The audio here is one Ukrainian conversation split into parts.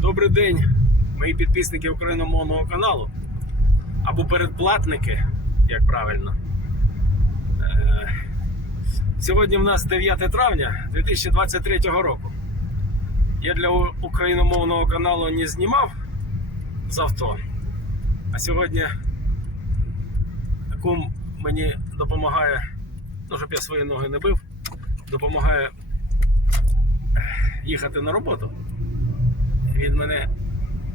Добрий день, мої підписники україномовного каналу. Або передплатники, як правильно. Е, Сьогодні в нас 9 травня 2023 року. Я для україномовного каналу не знімав з авто. А сьогодні кум мені допомагає, ну, щоб я свої ноги не бив, допомагає їхати на роботу. Він мене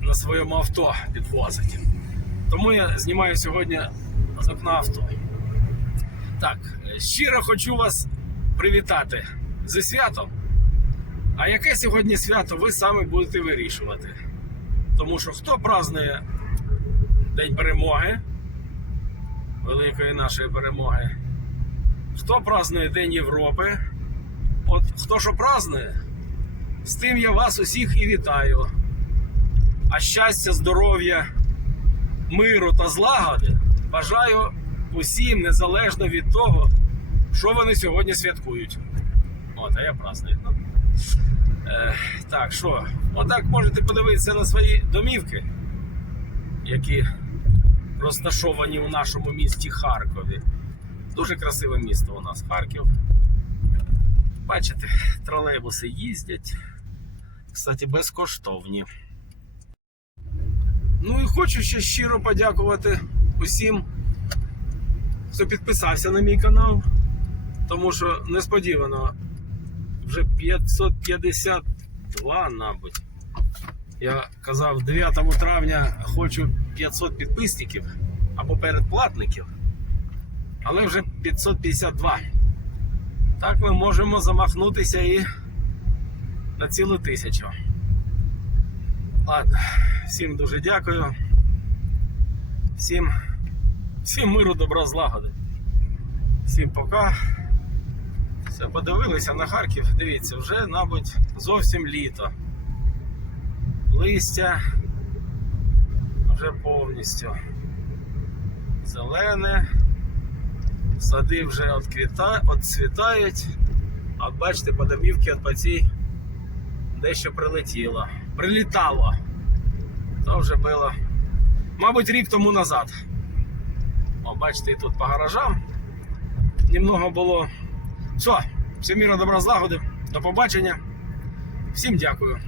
на своєму авто підвозить. Тому я знімаю сьогодні з окна авто. Так, щиро хочу вас привітати зі святом. А яке сьогодні свято, ви самі будете вирішувати. Тому що хто празднує День перемоги, великої нашої перемоги, хто празднує День Європи, от хто що празднує, з тим я вас усіх і вітаю. А щастя, здоров'я, миру та злагоди бажаю усім незалежно від того, що вони сьогодні святкують. От, а я праздную. Ну. Е, так, що? Отак можете подивитися на свої домівки, які розташовані у нашому місті Харкові. Дуже красиве місто у нас Харків. Бачите, тролейбуси їздять. Кстати, безкоштовні. Ну і хочу ще щиро подякувати усім, хто підписався на мій канал. Тому що несподівано вже 552, мабуть. Я казав, 9 травня хочу 500 підписників або передплатників, але вже 552. Так ми можемо замахнутися і на цілу тисячу. Ладно, всім дуже дякую. Всім, всім миру, добра, злагоди. Всім пока. Все, подивилися на Харків. Дивіться, вже, мабуть, зовсім літо. Листя вже повністю зелене. Сади вже отквіта, отцвітають. А бачите, по домівки от по цій дещо прилетіло. Прилітало. То вже було, мабуть, рік тому назад. О, бачите, і тут по гаражам. Немного було. Все, всім міра добра злагоди. До побачення. Всім дякую.